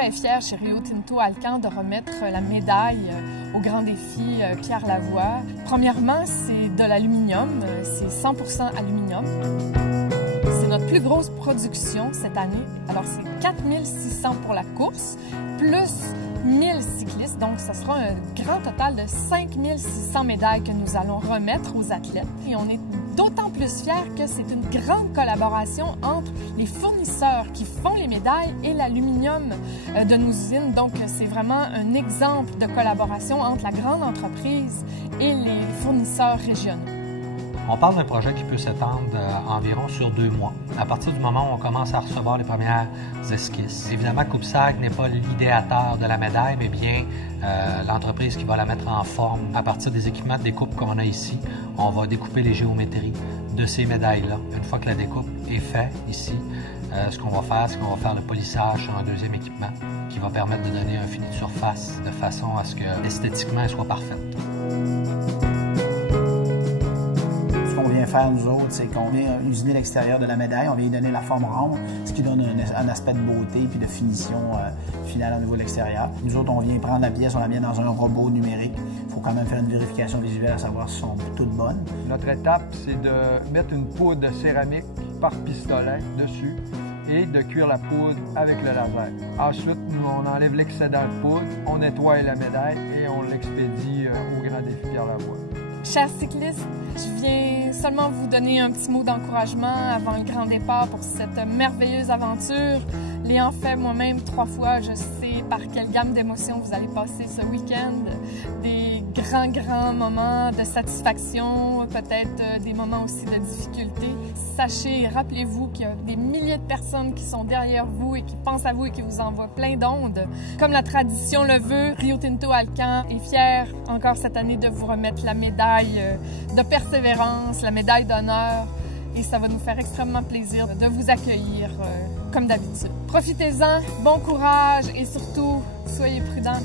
très fiers chez Rio Tinto Alcan de remettre la médaille au grand défi Pierre Lavoie. Premièrement, c'est de l'aluminium, c'est 100% aluminium. C'est notre plus grosse production cette année. Alors, c'est 4600 pour la course, plus 1000 cyclistes. Donc, ça sera un grand total de 5600 médailles que nous allons remettre aux athlètes. Et on est d'autant plus fiers que c'est une grande collaboration entre les fournisseurs qui font les médailles et l'aluminium de nos usines. Donc, c'est vraiment un exemple de collaboration entre la grande entreprise et les fournisseurs régionaux. On parle d'un projet qui peut s'étendre environ sur 2 mois. À partir du moment où on commence à recevoir les premières esquisses. Évidemment, COUPSAG n'est pas l'idéateur de la médaille, mais bien l'entreprise qui va la mettre en forme. À partir des équipements de découpe qu'on a ici, on va découper les géométries de ces médailles-là. Une fois que la découpe est faite ici, ce qu'on va faire, c'est qu'on va faire le polissage sur un deuxième équipement qui va permettre de donner un fini de surface de façon à ce que esthétiquement elle soit parfaite. Faire nous autres, c'est qu'on vient usiner l'extérieur de la médaille, on vient y donner la forme ronde, ce qui donne un aspect de beauté puis de finition finale au niveau de l'extérieur. Nous autres, on vient prendre la pièce, on la met dans un robot numérique. Il faut quand même faire une vérification visuelle à savoir si elles sont toutes bonnes. Notre étape, c'est de mettre une poudre de céramique par pistolet dessus et de cuire la poudre avec le laser. Ensuite, nous, on enlève l'excédent de poudre, on nettoie la médaille et on l'expédie au grand défi Pierre Lavoie. Chers cyclistes, je viens seulement vous donner un petit mot d'encouragement avant le grand départ pour cette merveilleuse aventure. L'ayant fait moi-même 3 fois, je sais par quelle gamme d'émotions vous allez passer ce week-end. Des grands moments de satisfaction, peut-être des moments aussi de difficulté. Sachez et rappelez-vous qu'il y a des milliers de personnes qui sont derrière vous et qui pensent à vous et qui vous envoient plein d'ondes. Comme la tradition le veut, Rio Tinto Alcan est fier encore cette année de vous remettre la médaille de persévérance, la médaille d'honneur. Et ça va nous faire extrêmement plaisir de vous accueillir comme d'habitude. Profitez-en, bon courage et surtout, soyez prudents.